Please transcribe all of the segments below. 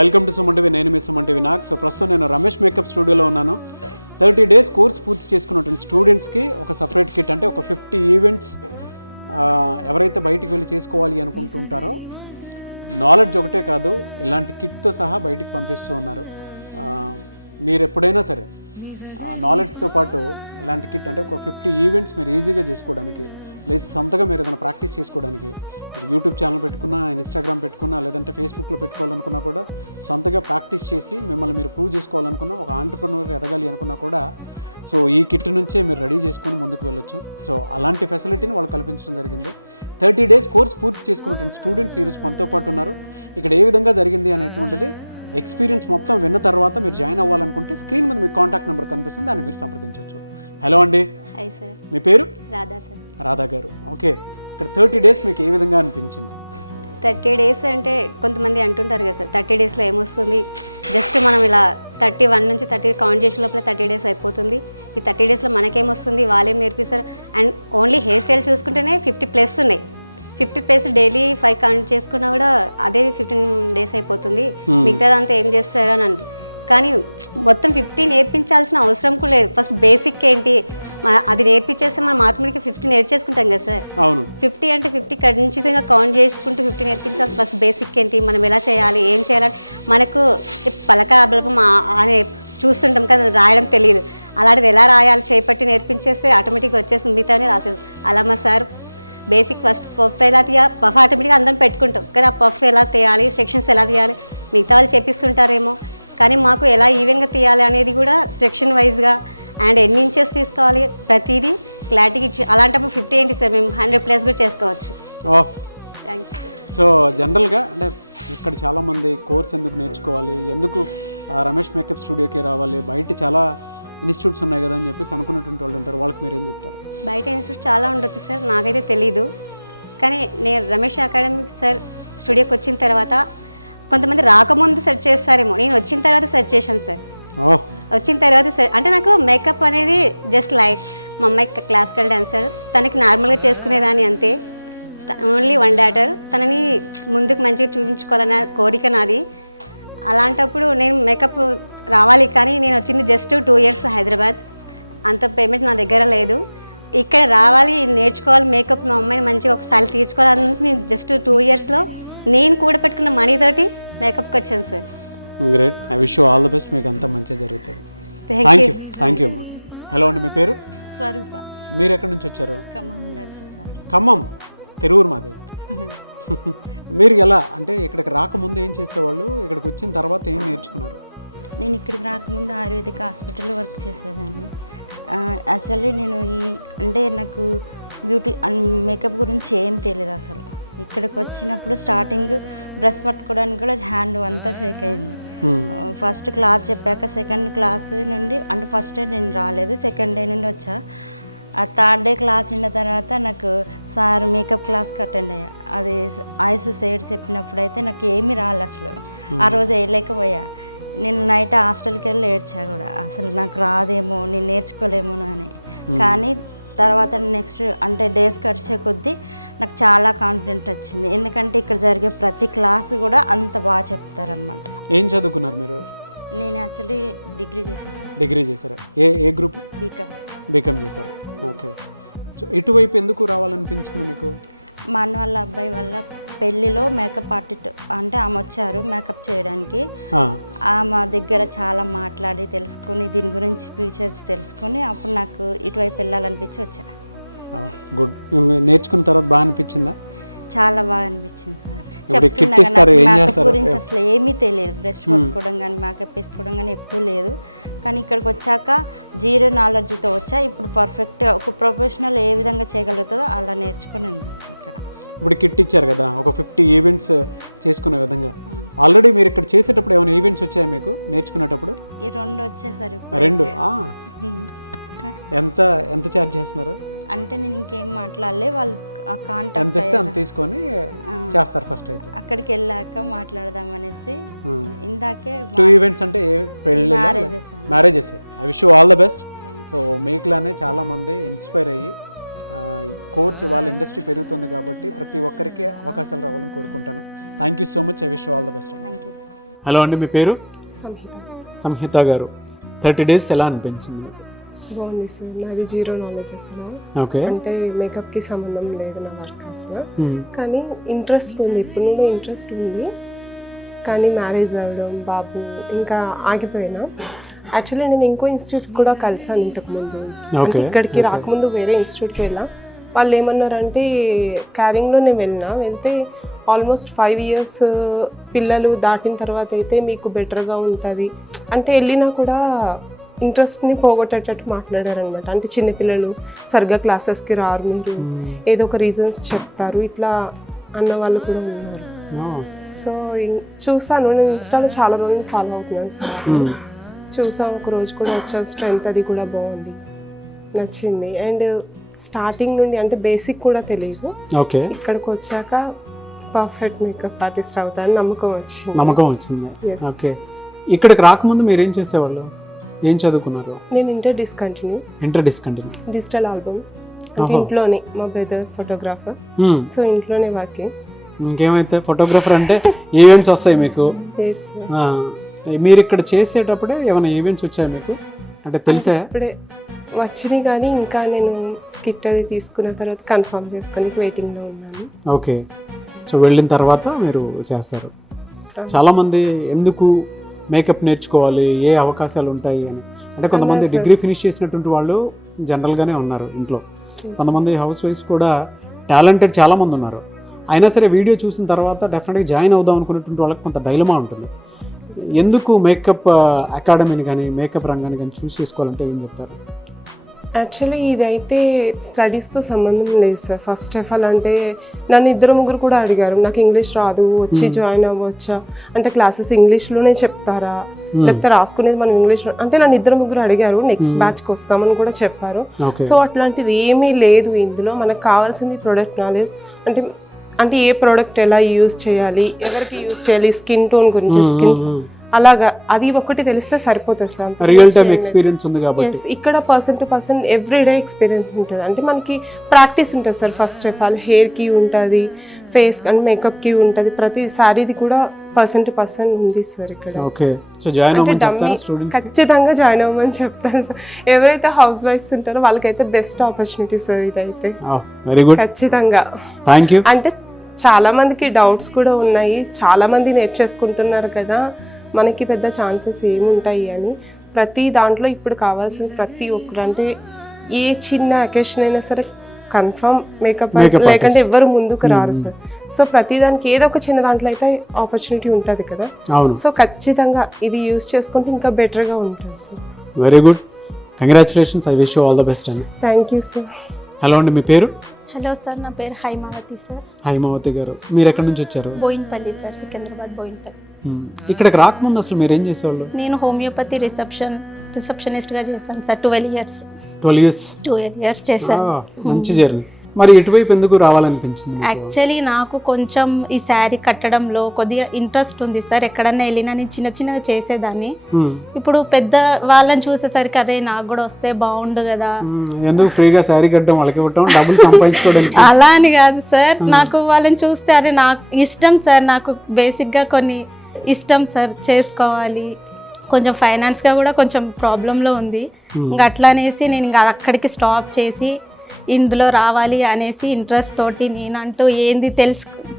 Welcome to SumanTv. నేను మీ SumanTv Nag. So ప్రస్తుతం నేను రమేష్ మేకప్ స్టూడియోలో ఉన్నాను. 30 days కోర్స్ పూర్తి చేసుకున్నటువంటి స్టూడెంట్స్కి ఒక సపరేట్ కిట్, అంటే ఒక 50 ఈవెంట్స్ ఎవరైతే బయటికి వెళ్ళి చేసుకోవాలి అనుకుంటుంటారో, నాలెడ్జ్ ఒకటే కాదు, ఇలాంటి కిట్తో సహా బయటికి పంపిస్తూ ఉన్నారు. మీరు ఎప్పుడైనా సరే నాలెడ్జ్తో పాటు ఇలాంటి కిట్, అంటే ఒక 50 ఈవెంట్స్ మీరు ఈజీగా చేసుకోవడానికి, లేదు సొంతగా మీరు ఏదైనా ప్రాక్టీస్ చేసుకోవడానికి, యూట్యూబ్ ఛానల్ పెట్టుకున్నా, ఇన్స్టాగ్రామ్ పెట్టుకున్నా, లేదంటే ఫేస్బుక్లో పెట్టుకోవాలనుకున్నా కూడా, సొంతగా ప్రాక్టీస్ చేసి మిమ్మల్ని మీరు ప్రూవ్ చేసుకోవాలనుకున్నా, ఒక ఆంటర్ప్రెన్యూర్ ఎదగాలి అనుకున్నా కూడా, సో ఈ కిట్ నుంచే మీరు రెడీ చేసుకొని ముందుకు వెళ్ళొచ్చు. సో అలాంటి ఫెసిలిటీని వాళ్ళు కల్పించడం జరిగింది. 30 days కోర్స్ పూర్తి చేసుకున్నటువంటి స్టూడెంట్స్ ఈరోజు మనతో పాటు ఉన్నారు. ఇక్కడ ఏ విధంగా జరిగింది అనేటువంటిది ఎక్స్పీరియన్స్ మొత్తం విన్న తర్వాత మీరు జాయిన్ అవ్వాలనుకుంటే స్క్రీన్ మీద మీకు కాంటాక్ట్ నెంబర్ కనిపిస్తుంది, దాన్ని మీరు సంప్రదించవచ్చు. హలో అండి. Hi sir. మీ పేరు? రాధా సార్. రాధా గారు. ఓకే, ఇక్కడ 30 days మీకు ఏ విధంగా అనిపించింది? 30 days అంటే కొంతమంది అంటుంటారు కదా సార్, 30 daysలో ఏమొస్తుంది, జస్ట్ మనం ఇలా 31 నుంచి 30 కౌంట్ చేసే లోపల 30 days అయిపోతుంది. ఈ 30 daysలో మనకేమొస్తుంది, వాళ్ళేం నేర్పిస్తారు. అండ్ ఓన్లీ హెయిర్ స్టైల్ చూసుకుంటేనే 50+ ఉన్నాయి. 50+ డైలీ 5 కౌంట్ చేసుకున్నా కూడా అదే 15 days అయిపోతుంది. మిగతాదంతా ఏం చేస్తారు అని అంటారు. కానీ మొత్తం 50 నేర్పించాల్సిన అవసరం కూడా లేదు. ఫస్ట్ బేసిక్ ఏంటి అది నేర్పించేస్తే మనం ఆటోమేటిక్గా 50 నేర్చేసుకుంటాం కదా సార్. అవును. 50 అంటే 50 ఖచ్చితంగా కౌంట్ చేసుకుంటూ 50 నేర్పించాలి. ఫస్ట్ బేసిక్ ఏంటి, మనం ఎలా చేయాలి, ఏం చేయాలని మనకు పలక బలపం అని చూస్తుంటాం కదా, రాయడం తెలియదు. అలాంటిది ఎలా రాయాలి చేపట్టి నేర్పించేస్తే ఆటోమేటిక్గా వచ్చేస్తుంది, మిగతానే రాసేది. అలా మా సార్ బేసిక్ ఫస్ట్ పఫ్ ఎలా తీయాలి, పఫ్ ఆటోమేటిక్గా అందరం పెట్టుకుంటాం, కానీ ఆ పఫ్ ఎలా తీయాలి, సెక్షన్స్ ఎలా తీయాలి మిగతా వాళ్ళు చెప్పిస్తుంటారేమో, కానీ మాకు ఎలా ఈవెన్గా తీయాలి అనేది కూడా సెక్షన్ వైజ్గా అండ్ ఎన్ని ఇంచెస్ తీసుకోవాలి ప్రతిదీ క్లారిటీకి ఇచ్చి, అలాంటప్పుడు 50 ఏంటి సార్, మేము 100+ కూడా చేసుకోవచ్చు. థ్యాంక్స్. సో జనరల్గా అంటే ఇక్కడ చాలామంది కోర్స్ ఎందుకు నేర్చుకోవాలి, ఎందుకు రమేష్ మేకప్ స్టూడియోకి రావాలి, బయట చాలా ఇన్స్టిట్యూట్స్ ఉన్నాయి కదా అని చెప్పేసి అనుకున్నటువంటి వాళ్ళు ఉంటారు. వాళ్ళకి మీరు ఏం చెప్తారు? బయట ఇన్స్టిట్యూట్ చాలా ఉండొచ్చు సార్, నాకైతే తెలీదు. కానీ నేను రమేష్ అకాడమిక్ సార్ స్టూడియోకి వచ్చిన తర్వాత కొంతమంది రాకముందు సెర్చ్ చేస్తారేమో, నేను వచ్చిన తర్వాత సెర్చ్ చేశాను సార్. వచ్చిన తర్వాత అంటే నాకు మేకప్ అనేది జస్ట్ లైట్, మా అమ్మాయి క్లాసికల్ డాన్సర్, తనకి నార్మల్గా చేసుకునేదాన్ని అంతే. ఓన్లీ 1 daughter, తనని ముందుకు మంచిగా చూపించుకోవాలన్న కోరిక నాది. అలాంటప్పుడు నేను మేకప్ రావాలి, కానీ నేను వచ్చింది జస్ట్ 2 years హైదరాబాద్, అంత పేమెంట్ నా దగ్గర లేదు. ఇక్కడ రావాలి, నేర్చుకోవాలి మేకప్, మా అమ్మాయిని మంచిగా ఒక స్టైల్ తీర్చుకోవాలన్నది నేను జస్ట్ 2 yearsలో నేను కూడా పెట్టుకున్న మనీ తోటి మేకప్కి వచ్చాను sir. Great. I wish you all the best. మీకు అంతా మంచిగా జరుగుతుంది. థ్యాంక్ యూ అమ్మా. హలో అండి, మీ పేరు? స్వరూప. మీరు ఎక్కడి నుంచి వచ్చారు? ఖమ్మం నుండి వచ్చేసారు. ఖమ్మం, తిరువురు మాది. మీరు ఎలా అంటే ఇక్కడికి రాకముందు ఏం చేసేవాళ్ళు, ఇక్కడికి వచ్చిన తర్వాత ఏం నేర్చుకున్నారు? నేను ఇక్కడికి రాకముందు ఆయుర్వేదిక్ హాస్పిటల్లో వర్క్ చేసేదాన్ని. యాక్చువల్లీ నేను అంటే నాకు బ్యూటీ అండ్ మేకప్ గురించి ఏం తెలియదు అసలు. ఇక్కడికి వచ్చినప్పుడు స్టార్టింగ్ బ్రష్ పట్టుకోవడానికి కూడా హ్యాండ్ అంతా షేక్ అయింది. ఫస్ట్ క్లాస్ చెప్పాక సెకండ్ క్లాస్ నుండి, అంటే ఫస్ట్ డే నేను రాలేదు, సెకండ్ డే నుండి వచ్చా. ఆ థర్డ్ డే క్లాస్ అయిన తర్వాత నాకు సార్ మేకప్ క్లాస్కి అటెండ్ అయ్యా. అది ఐస్ షేడ్ చెప్పినప్పుడు అయితే నాకు ఏమీ రాలేదు అసలు. ఆ రోజు వేయలేకపోయా. నేను నైట్ హాస్టల్కి వెళ్ళి ఏడ్చా కూడా, అసలు నాకు రాదేమో, నేను నేర్చుకోలేమో అని. కానీ తర్వాత నెక్స్ట్ అంటే డేస్ గడిచే కొద్దీ నాకు చాలా కాన్ఫిడెంట్ వచ్చింది. ఎందుకంటే ఇక్కడ జరిగే ప్రతి క్లాస్ కూడా అంత బాగా చెప్తారనమాట. ఏం చదువుకున్నారు మీరు? నేను యాక్చువల్లీ డిగ్రీ చేశాను. డిగ్రీ చేశారా? ఏ గ్రూప్? బీకామ్. బీకామ్ చేశారు. ఓకే. సో ఇటువైపు ఎందుకు రావాలనిపించింది మీకు? మా అన్న వాళ్ళ అబ్బాయి వాళ్ళ పెళ్ళిలో మేకప్ ఆర్టిస్ట్ అంటే ఆమె వచ్చారు మేకప్ చేయడానికి. ఆమె దగ్గర చాలా మాట్లాడి తెలుసుకొని దీని గురించి ఫ్యూచర్స్ తెలుసుకొని అప్పుడు నాకు ఇటువైపు వెళ్ళాలనిపించి వచ్చా. గుడ్. నేర్చుకున్న తర్వాత బాగా అనిపించిందా? చాలా బాగా అనిపించింది సార్. మేకప్ గురించి అసలు ఏమీ తెలియదు, బ్రష్ పట్టుకోవడం కానీ మేకప్ వేసుకోవడం కానీ ఎప్పుడూ లేదు. కానీ ఇక్కడికి వచ్చాక జీరో నాలెడ్జ్తో వచ్చా. ఇప్పుడు పర్ఫెక్ట్గా ఒక ప్రొఫెషనల్ ఏ విధంగా చేయగలుగుతుందో అలా నేర్చుకుని ఇక్కడ. ఇప్పుడు కిట్ ఇచ్చారు కదా, ఒక 50 ఈవెంట్స్ చేసుకునే విధంగా. ఆల్రెడీ మీరు ఇక్కడ చేసేటప్పుడు ఏమైనా ఈవెంట్స్ వచ్చాయా మీకు నేర్చుకునేటప్పుడు? ఈ 2 వచ్చేసారు. 2? ఎంత ఎంత ఛార్జ్ చేస్తున్నారు? అంటే నేను ఇంకేం మాట్లాడలే, వాళ్ళు కాంటాక్ట్ ఎంత ఇస్తే అంత తీసుకొని చేస్తారు ఫస్ట్. అయితే అక్కడికి వెళ్ళాక మాట్లాడదాం అనేసి ఇందాకే 2 ఈవెంట్స్ అంటే పెళ్ళి marriages. I wish you all the best. So మీకులానే చాలామంది ఇన్స్పైర్ అయ్యి కోర్స్ ఇవాళ ఇండస్ట్రీ పెరుగుతుంది కాబట్టి ప్రతి ఒక్కరికి అవకాశాలు రావాలని కోరుకుంటాను. Thank you so much. I wish you all the best. Hello అండి, మీ పేరు? సంహిత గారు. 30 days ఎలా అనిపించింది మీకు? బాగుంది సార్. నాది జీరో నాలెడ్జ్ అసలు. ఓకే. అంటే మేకప్కి సంబంధం లేదు నా వర్క్ అసలు. కానీ ఇంట్రెస్ట్ ఉంది, ఇప్పుడు నుండి ఇంట్రెస్ట్ ఉంది. కానీ మ్యారేజ్ అవ్వడం, బాబు, ఇంకా ఆగిపోయినా. యాక్చువల్లీ నేను ఇంకో ఇన్స్టిట్యూట్ కూడా కలిసాను ఇంతకుముందు. అంటే ఇక్కడికి రాకముందు వేరే ఇన్స్టిట్యూట్కి వెళ్ళా. వాళ్ళు ఏమన్నారంటే క్యారింగ్లో నేను వెళ్తే ఆల్మోస్ట్ 5 years పిల్లలు దాటిన తర్వాత అయితే మీకు బెటర్గా ఉంటుంది అంటే వెళ్ళినా కూడా ఇంట్రెస్ట్ని పోగొట్టేటట్టు మాట్లాడారనమాట. అంటే చిన్నపిల్లలు సరిగ్గా క్లాసెస్కి రారు, మీరు ఏదో ఒక రీజన్స్ చెప్తారు, ఇట్లా అన్న వాళ్ళు కూడా ఉన్నారు. సో చూసాను, నేను ఇన్స్టాలో చాలా రోజులు ఫాలో అవుతున్నాను సార్. చూసాను, ఒక రోజు కూడా వచ్చా, స్ట్రెంత్ అది కూడా బాగుంది, నచ్చింది. అండ్ స్టార్టింగ్ నుండి అంటే బేసిక్ కూడా తెలియదు, ఇక్కడికి వచ్చాక పర్ఫెక్ట్ మేకప్ ఆర్టిస్ట్ అవుతాను నమ్మకం వచ్చింది. ఓకే. ఇక్కడికి రాకముందు మీరు ఏం చేసేవాళ్ళు, ఏం చదువుకున్నారు? నేను ఇంటర్ డిస్కంటిన్యూ డిజిటల్ ఆల్బమ్. అంటే ఇంట్లోనే, మా బ్రదర్ ఫోటోగ్రాఫర్, సో ఇంట్లోనే వర్కింగ్. ఇంకేమైతే ఫోటోగ్రాఫర్ అంటే ఈవెంట్స్ వస్తాయి మీకు. మీరు ఇక్కడ చేసేటప్పుడే ఏమైనా ఈవెంట్స్ వచ్చాయి మీకు అంటే తెలిసా? ఇప్పుడే వచ్చినాయి, కానీ ఇంకా నేను కిట్ అది తీసుకున్న తర్వాత కన్ఫర్మ్ చేసుకొని వెయిటింగ్లో ఉన్నాను. ఓకే. సో వెళ్ళిన తర్వాత మీరు చేస్తారు. చాలామంది ఎందుకు మేకప్ నేర్చుకోవాలి, ఏ అవకాశాలు ఉంటాయి అని. అంటే కొంతమంది డిగ్రీ ఫినిష్ చేసినటువంటి వాళ్ళు జనరల్గానే ఉన్నారు ఇంట్లో. కొంతమంది హౌస్ వైఫ్స్ కూడా టాలెంటెడ్ చాలామంది ఉన్నారు. అయినా సరే వీడియో చూసిన తర్వాత డెఫినెట్గా జాయిన్ అవుదాం అనుకునేటువంటి వాళ్ళకి కొంత డైలమా ఉంటుంది. ఎందుకు మేకప్ అకాడమీని కానీ మేకప్ రంగాన్ని కానీ చూస్ చేసుకోవాలంటే ఏం చెప్తారు? యాక్చువల్లీ ఇదైతే స్టడీస్తో సంబంధం లేదు సార్. ఫస్ట్ ఆఫ్ ఆల్ అంటే నన్ను 2-3 కూడా అడిగారు, నాకు ఇంగ్లీష్ రాదు, వచ్చి జాయిన్ అవ్వచ్చా అంటే క్లాసెస్ ఇంగ్లీష్లోనే చెప్తారా లేకపోతే రాసుకునేది మనం ఇంగ్లీష్ అంటే నన్ను 2-3 అడిగారు. నెక్స్ట్ బ్యాచ్కి వస్తామని కూడా చెప్పారు. సో అట్లాంటిది ఏమీ లేదు ఇందులో. మనకు కావాల్సింది ప్రొడక్ట్ నాలెడ్జ్. అంటే ఏ ప్రోడక్ట్ ఎలా యూజ్ చేయాలి, ఎవరికి యూజ్ చేయాలి, స్కిన్ టోన్ గురించి, అలాగా అది ఒకటి తెలిస్తే సరిపోతుంది సార్. రియల్ టైం ఎక్స్పీరియన్స్ ఉంది కాబట్టి ఇక్కడ person to person everyday experience ఉంటుంది. అంటే మనకి ప్రాక్టీస్ ఉంటుంది సార్. ఫస్ట్ ఆఫ్ ఆల్ హెయిర్కి ఉంటుంది, ఫేస్ అండ్ మేకప్కి ఉంటుంది, ప్రతి సారీది కూడా పర్సన్ టు పర్సన్ ఉంది సార్ ఇక్కడ. ఖచ్చితంగా జాయిన్ అవ్వమని చెప్తాను సార్. ఎవరైతే హౌస్ వైఫ్స్ ఉంటారో వాళ్ళకైతే బెస్ట్ ఆపర్చునిటీ సార్ ఇదైతే. ఖచ్చితంగా. అంటే చాలా మందికి డౌట్స్ కూడా ఉన్నాయి, చాలా మంది నేర్చేసుకుంటున్నారు కదా, మనకి పెద్ద ఛాన్సెస్ ఏముంటాయి అని. ప్రతి దాంట్లో ఇప్పుడు కావాల్సిన ప్రతి ఒక్కరు అంటే ఏ చిన్న అకేషన్ అయినా సరే కన్ఫర్మ్ మేకప్ లేకంటే ఎవరు ముందుకు రారు సార్. సో ప్రతి దానికి ఏదో ఒక చిన్న దాంట్లో అయితే ఆపర్చునిటీ ఉంటుంది కదా. సో ఖచ్చితంగా ఇది యూజ్ చేసుకుంటే ఇంకా బెటర్గా ఉంటుంది sir. Very good, congratulations. I wish you all the best అండి. Thank you sir. హలో అండి, మీ పేరు? హలో సార్, నా పేరు హైమావతి సార్. హైమావతి గారు, మీరు ఎక్కడి నుంచి వచ్చారు? బోయిన్పల్లి సార్, సికింద్రాబాద్ బోయిన్పల్లి. ఇక్కడికి రాకముందు అసలు మీరు ఏం చేసేవాళ్ళు? నేను హోమియోపతి రిసెప్షనిస్ట్గా చేశాను సార్. 12 years చేశాను. మంచి జర్నీ. మరి ఇటువైపు ఎందుకు రావాలనిపించింది? యాక్చువల్లీ నాకు కొంచెం ఈ శారీ కట్టడంలో కొద్దిగా ఇంట్రెస్ట్ ఉంది సార్. ఎక్కడన్నా వెళ్ళినా నేను చిన్నగా చేసేదాన్ని. ఇప్పుడు పెద్ద వాళ్ళని చూసేసరికి అరే నాకు కూడా వస్తే బాగుండు కదా, ఎందుకు ఫ్రీగా శారీ కట్టడం, వాళ్ళకి ఇవ్వడం, డబ్బులు సంపాదించుకోవడానికి అలా అని కాదు సార్. నాకు వాళ్ళని చూస్తే అరే నాకు ఇష్టం సార్, నాకు బేసిక్గా కొన్ని ఇష్టం సార్ చేసుకోవాలి. కొంచెం ఫైనాన్స్గా కూడా కొంచెం ప్రాబ్లంలో ఉంది. ఇంకా అట్లా అనేసి నేను ఇంకా అక్కడికి స్టాప్ చేసి ఇందులో రావాలి అనేసి ఇంట్రెస్ట్ తోటి నేనంటూ ఏంది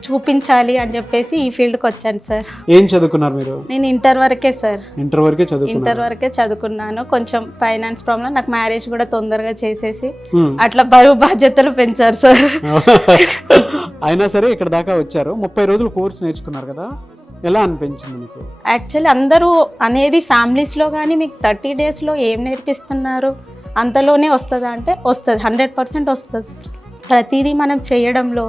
చూపించాలి అని చెప్పేసి ఈ ఫీల్డ్కి వచ్చాను సార్. ఏం చదువుకున్నారు మీరు? నేను ఇంటర్ వరకే సార్. ఇంటర్ వరకే చదువుకున్నాను. కొంచెం ఫైనాన్స్ ప్రాబ్లం, నాకు మ్యారేజ్ కూడా తొందరగా చేసేసి అట్లా బరువు బాధ్యతలు పెంచారు సార్. అయినా సరే ఇక్కడ దాకా వచ్చారు. 30 రోజులు కోర్స్ నేర్చుకున్నారు కదా, ఎలా అనిపించింది మీకు? యాక్చువల్లీ అందరూ అనేది ఫ్యామిలీస్లో కానీ మీకు 30 డేస్లో ఏం నేర్పిస్తున్నారు అంతలోనే వస్తుందా అంటే వస్తుంది, 100% వస్తుంది. ప్రతిదీ మనం చేయడంలో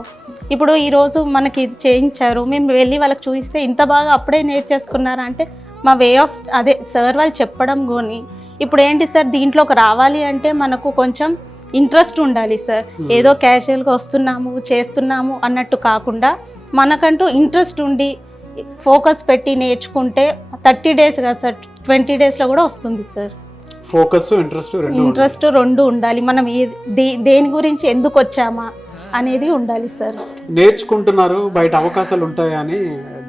ఇప్పుడు ఈరోజు మనకి చేయించారు, మేము వెళ్ళి వాళ్ళకి చూపిస్తే ఇంత బాగా అప్పుడే నేర్చేసుకున్నారా అంటే మా వే ఆఫ్ అదే సార్ వాళ్ళు చెప్పడం కానీ. ఇప్పుడు ఏంటి సార్, దీంట్లోకి రావాలి అంటే మనకు కొంచెం ఇంట్రెస్ట్ ఉండాలి సార్. ఏదో క్యాజువల్గా వస్తున్నాము చేస్తున్నాము అన్నట్టు కాకుండా మనకంటూ ఇంట్రెస్ట్ ఉండి ఫోకస్ పెట్టి నేర్చుకుంటే 30 డేస్ కదా సార్, 20 డేస్లో కూడా వస్తుంది సార్. ఫోకస్ ఇంట్రెస్ట్ రెండు ఉండాలి. మనం దేని గురించి ఎందుకు వచ్చామా అనేది ఉండాలి సార్. నేర్చుకుంటున్నారు, బయట అవకాశాలు ఉంటాయా అని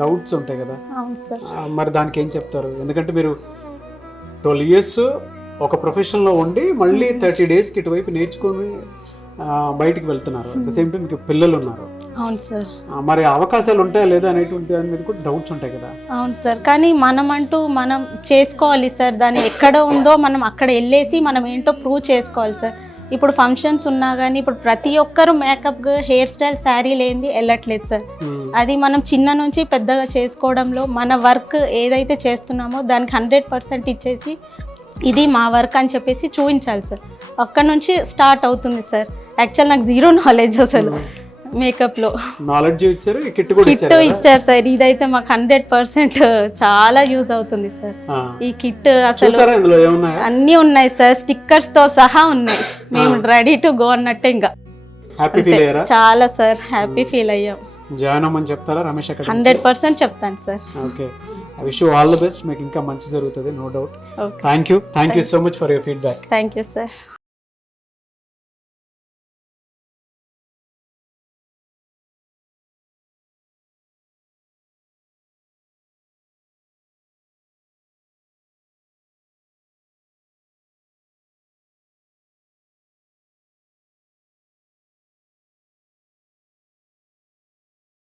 డౌట్స్ ఉంటాయి కదా. అవును సార్. మరి దానికి ఏం చెప్తారు? ఎందుకంటే మీరు 12 years ఒక ప్రొఫెషన్లో ఉండి మళ్ళీ 30 డేస్కి ఇటువైపు నేర్చుకొని బయటికి వెళ్తున్నారు. అట్ ద సేమ్ టైం మీకు పిల్లలు ఉన్నారు. అవును సార్. మరి అవకాశాలు ఉంటాయా లేదా అనేటువంటి దాని మీద కూడా డౌట్స్ ఉంటాయి కదా. అవును సార్, కానీ మనం చేసుకోవాలి సార్. దాన్ని ఎక్కడ ఉందో మనం అక్కడ వెళ్ళేసి మనం ఏంటో ప్రూవ్ చేసుకోవాలి సార్. ఇప్పుడు ఫంక్షన్స్ ఉన్నా కానీ ఇప్పుడు ప్రతి ఒక్కరు మేకప్, హెయిర్ స్టైల్, శారీ లేనిది వెళ్ళట్లేదు సార్. అది మనం చిన్న నుంచి పెద్దగా చేసుకోవడంలో మన వర్క్ ఏదైతే చేస్తున్నామో దానికి 100% ఇచ్చేసి ఇది మా వర్క్ అని చెప్పేసి చూపించాలి సార్. అక్కడ నుంచి స్టార్ట్ అవుతుంది సార్. యాక్చువల్ నాకు 0 నాలెడ్జ్ అసలు మేకప్లో. నాలెడ్జ్ ఇచ్చారు, కిట్ ఇచ్చారు సార్. ఇదైతే మాకు 100% చాలా యూజ్ అవుతుంది సార్. ఈ కిట్ అసలు అన్నీ ఉన్నాయి సార్, స్టిక్కర్స్ తో సహా ఉన్నాయి. మేము రెడీ టు గో అన్నట్టే. ఇంకా చాలా సార్ హ్యాపీ ఫీల్ అయ్యాం. జాయిన్ అవ్వమని చెప్తారా రమేష్ అక్కడ? 100% చెప్తాను sir. Okay, I wish you all the best. మీకు ఇంకా మంచి జరుగుతుంది, no doubt. Thank you so much for your feedback. Thank you sir.